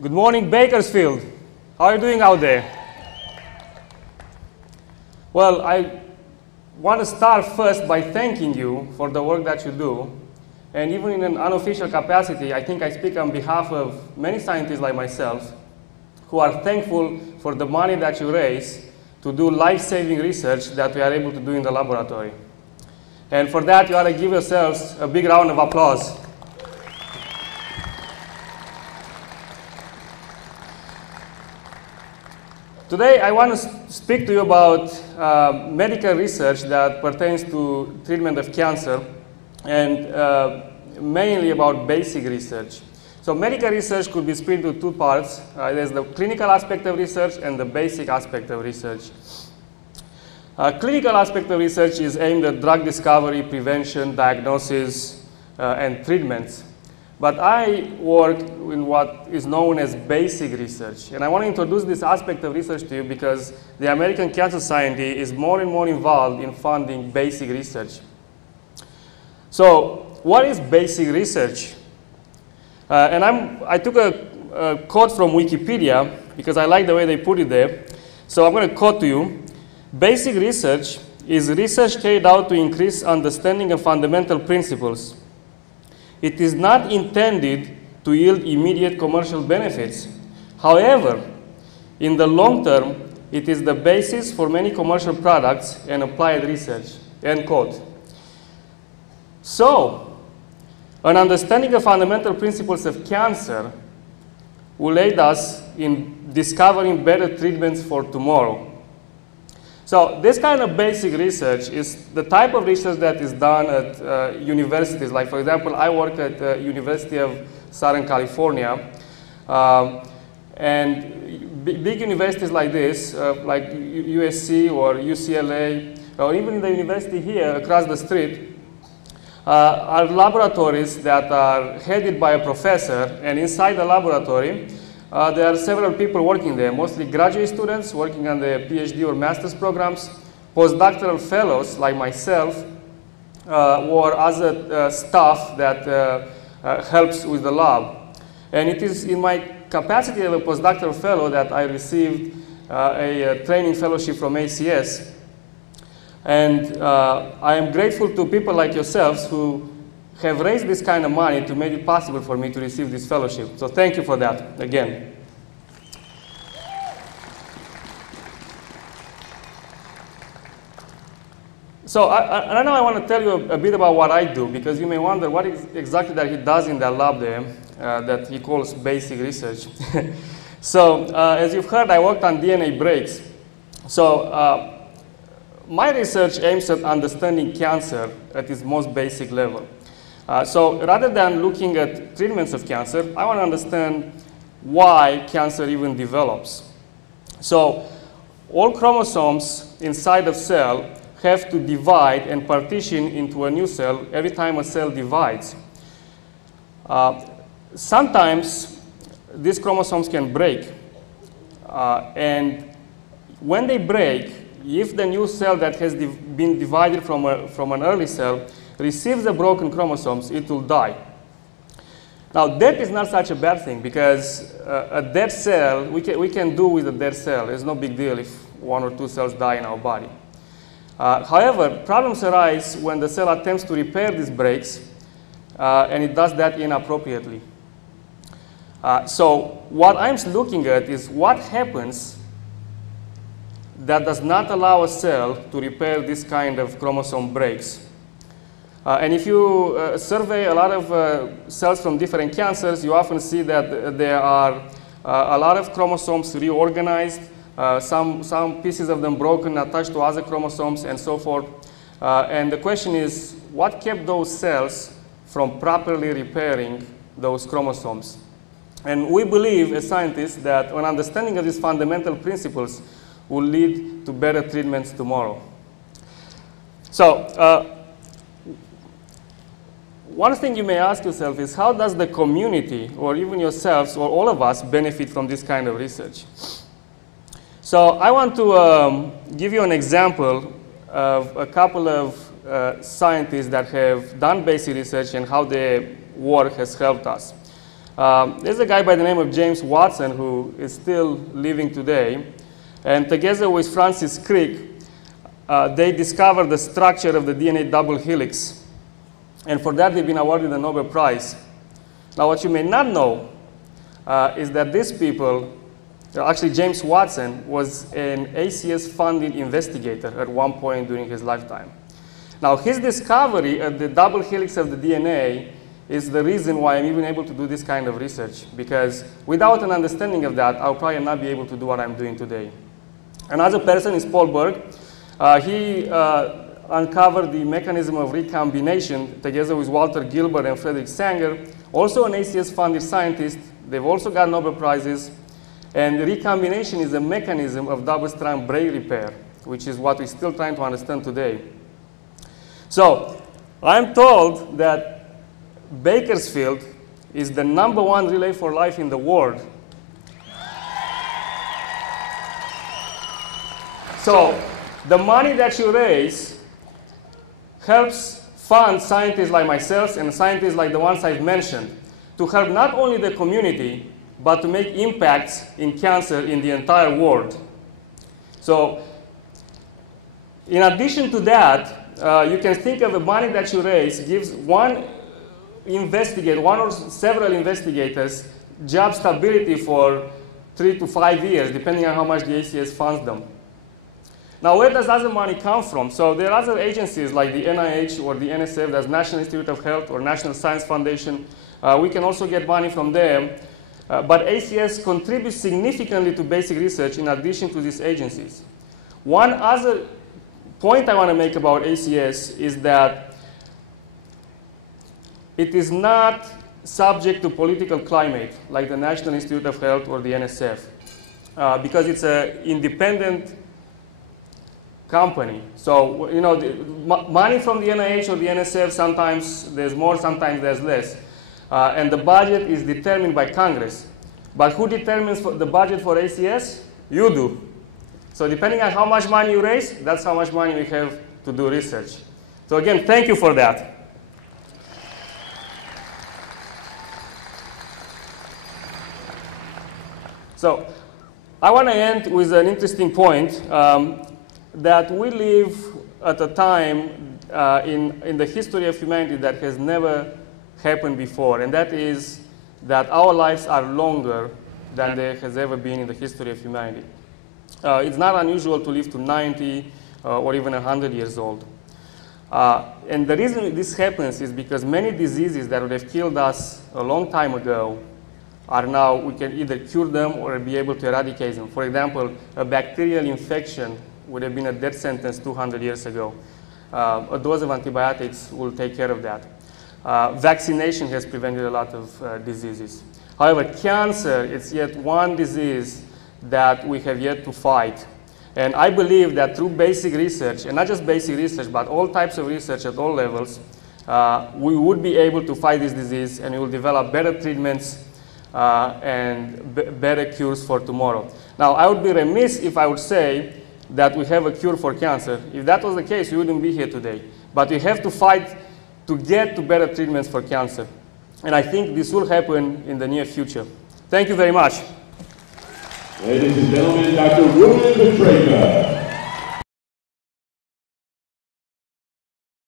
Good morning, Bakersfield. How are you doing out there? Well, I want to start first by thanking you for the work that you do. And even in an unofficial capacity, I think I speak on behalf of many scientists like myself who are thankful for the money that you raise to do life-saving research that we are able to do in the laboratory. And for that, you ought to give yourselves a big round of applause. Today, I want to speak to you about medical research that pertains to treatment of cancer, and mainly about basic research. So medical research could be split into two parts. There's the clinical aspect of research and the basic aspect of research. Clinical aspect of research is aimed at drug discovery, prevention, diagnosis, and treatments. But I work in what is known as basic research. And I want to introduce this aspect of research to you because the American Cancer Society is more and more involved in funding basic research. So what is basic research? I took a quote from Wikipedia because I like the way they put it there. So I'm going to quote to you. Basic research is research carried out to increase understanding of fundamental principles. It is not intended to yield immediate commercial benefits. However, in the long term, it is the basis for many commercial products and applied research, end quote. So, an understanding of fundamental principles of cancer will aid us in discovering better treatments for tomorrow. So this kind of basic research is the type of research that is done at universities. Like, for example, I work at the University of Southern California. And big universities like this, like USC or UCLA, or even in the university here across the street, are laboratories that are headed by a professor. And inside the laboratory, there are several people working there, mostly graduate students working on the PhD or master's programs, postdoctoral fellows like myself, or other staff that helps with the lab. And it is in my capacity of a postdoctoral fellow that I received a training fellowship from ACS. And I am grateful to people like yourselves who have raised this kind of money to make it possible for me to receive this fellowship. So thank you for that, again. So I know I want to tell you a bit about what I do, because you may wonder what is exactly that he does in that lab there that he calls basic research. So as you've heard, I worked on DNA breaks. So my research aims at understanding cancer at its most basic level. So rather than looking at treatments of cancer, I want to understand why cancer even develops. So all chromosomes inside a cell have to divide and partition into a new cell every time a cell divides. Sometimes these chromosomes can break. And when they break, if the new cell that has been divided from an early cell receives the broken chromosomes, it will die. Now, death is not such a bad thing, because a dead cell, we can do with a dead cell. It's no big deal if one or two cells die in our body. However, problems arise when the cell attempts to repair these breaks, and it does that inappropriately. So what I'm looking at is what happens that does not allow a cell to repair this kind of chromosome breaks. And if you survey a lot of cells from different cancers, you often see that there are a lot of chromosomes reorganized, some pieces of them broken, attached to other chromosomes, and so forth. And the question is, what kept those cells from properly repairing those chromosomes? And we believe, as scientists, that an understanding of these fundamental principles will lead to better treatments tomorrow. So, one thing you may ask yourself is, how does the community, or even yourselves, or all of us, benefit from this kind of research? So I want to give you an example of a couple of scientists that have done basic research and how their work has helped us. There's a guy by the name of James Watson who is still living today. And together with Francis Crick, they discovered the structure of the DNA double helix. And for that, they've been awarded the Nobel Prize. Now, what you may not know is that these people, actually James Watson was an ACS-funded investigator at one point during his lifetime. Now, his discovery of the double helix of the DNA is the reason why I'm even able to do this kind of research, because without an understanding of that, I'll probably not be able to do what I'm doing today. Another person is Paul Berg. He uncovered the mechanism of recombination together with Walter Gilbert and Frederick Sanger, also an ACS-funded scientist. They've also got Nobel Prizes. And recombination is a mechanism of double-strand break repair, which is what we're still trying to understand today. So I'm told that Bakersfield is the #1 relay for life in the world. So the money that you raise helps fund scientists like myself and scientists like the ones I've mentioned to help not only the community, but to make impacts in cancer in the entire world. So in addition to that, you can think of the money that you raise gives one or several investigators job stability for 3 to 5 years, depending on how much the ACS funds them. Now, where does other money come from? So there are other agencies like the NIH or the NSF, that's National Institute of Health or National Science Foundation. We can also get money from them. But ACS contributes significantly to basic research in addition to these agencies. One other point I want to make about ACS is that it is not subject to political climate like the National Institute of Health or the NSF, because it's an independent company. So, you know, the money from the NIH or the NSF, sometimes there's more, sometimes there's less. And the budget is determined by Congress. But who determines the budget for ACS? You do. So depending on how much money you raise, that's how much money we have to do research. So again, thank you for that. So I want to end with an interesting point, that we live at a time in the history of humanity that has never happened before, and that is that our lives are longer than there has ever been in the history of humanity. It's not unusual to live to 90 or even 100 years old. And the reason this happens is because many diseases that would have killed us a long time ago are now, we can either cure them or be able to eradicate them. For example, a bacterial infection would have been a death sentence 200 years ago. A dose of antibiotics will take care of that. Vaccination has prevented a lot of diseases. However, cancer is yet one disease that we have yet to fight. And I believe that through basic research, and not just basic research, but all types of research at all levels, we would be able to fight this disease, and we will develop better treatments and better cures for tomorrow. Now, I would be remiss if I would say that we have a cure for cancer. If that was the case, we wouldn't be here today. But we have to fight to get to better treatments for cancer. And I think this will happen in the near future. Thank you very much. Ladies and gentlemen, Dr. Ruben Petreaca.